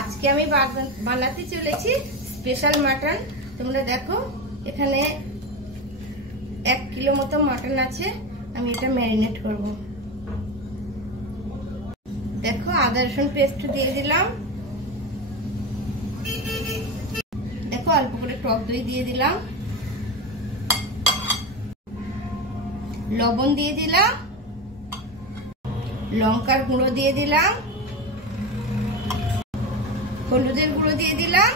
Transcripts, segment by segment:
আজকে আমি বানাতে চলেছি স্পেশাল মাটন। তোমরা দেখো এখানে 1 কিলো মতো মাটন আছে, আমি এটা ম্যারিনেট করব। দেখো আদা রসুন পেস্ট দিয়ে দিলাম, দেখো অল্প করে টক দই দিয়ে দিলাম, লবণ দিয়ে দিলাম, লঙ্কার গুঁড়ো দিয়ে দিলাম, হলুদের গুঁড়ো দিয়ে দিলাম,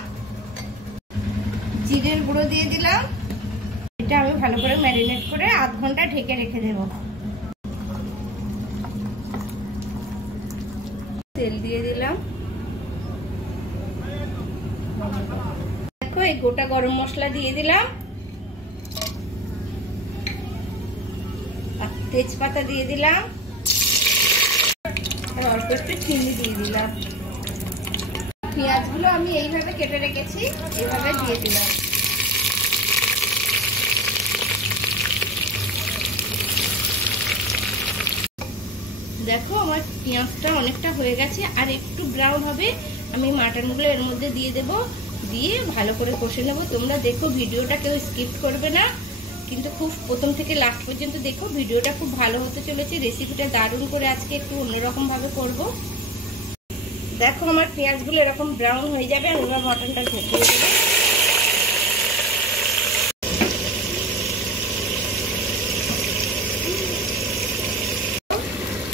জিরের গুঁড়ো দিয়ে দিলাম। এটা আমি ভালো করে ম্যারিনেট করে আধ ঘন্টা ঢেকে রেখে দেব। তেল দিয়ে দিলাম, দেখো এই গোটা গরম মশলা দিয়ে দিলাম আর তেজপাতা দিয়ে দিলাম আর অল্প একটু চিনি দিয়ে দিলাম। পেঁয়াজগুলো আমি এইভাবে কেটে রেখেছি, এইভাবে দিয়ে দিলাম। দেখো আমার পেঁয়াজটা অনেকটা হয়ে গেছে, আর একটু ব্রাউন হবে। আমি মাটনগুলো এর মধ্যে দিয়ে দেব, দিয়ে ভালো করে কষে নেব। তোমরা দেখো ভিডিওটা কেউ স্কিপ করবে না, কিন্তু খুব প্রথম থেকে লাস্ট পর্যন্ত দেখো। ভিডিওটা খুব ভালো হতে চলেছে, রেসিপিটা দারুণ করে আজকে একটু অন্যরকম ভাবে করব। দেখো আমার পেঁয়াজগুলো এরকম ব্রাউন হয়ে যাবে, আর ওরা মাটনটা ঢেকে দেবো।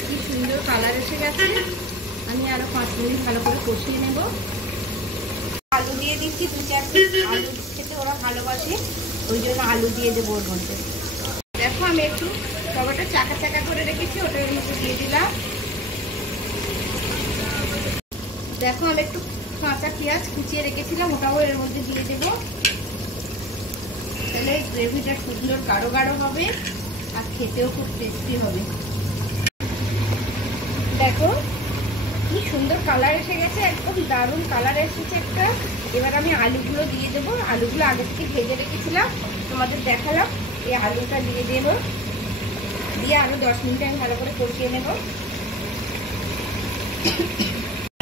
কি সুন্দর কালার এসে গেছে। আমি আরো 5 মিনিট ভালো করে কষিয়ে নেব। আলু দিয়ে দিচ্ছি 2-4 পিস, আলু খেতে ওরা ভালোবাসে, ওই জন্য আলু দিয়ে দেবো ওর মধ্যে। দেখো আমি একটু টমেটো চাকা চাকা করে রেখেছি, ওটার মধ্যে দিয়ে দিলাম। দেখো আমি একটু কাঁচা পেঁয়াজ কুচিয়ে রেখেছিলাম, ওটাও এর মধ্যে দিয়ে দেবো। তাহলে গ্রেভিটা সুন্দর গাঢ় গাঢ় হবে আর খেতেও খুব টেস্টি হবে। দেখো কি সুন্দর কালার এসে গেছে, একদম দারুণ কালার এসেছে একটা। এবার আমি আলুগুলো দিয়ে দেবো। আলুগুলো আগে থেকে ভেজে রেখেছিলাম, তোমাদের দেখালাম। এই আলুটা দিয়ে দেবো, দিয়ে আরো 10 মিনিট আমি ভালো করে কষিয়ে নেব।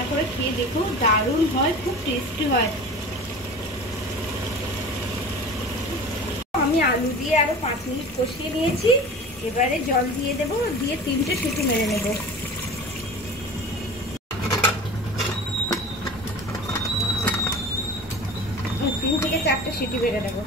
করে খেয়ে দেখো, দারুণ হয়, খুব টেস্টি হয়। আমি আলু দিয়ে আরো 5 মিনিট কষিয়ে নিয়েছি। এবারে জল দিয়ে দেবো, দিয়ে 3টে সিটি মেরে নেব। 3 থেকে 4টে সিটি মেরে নেব।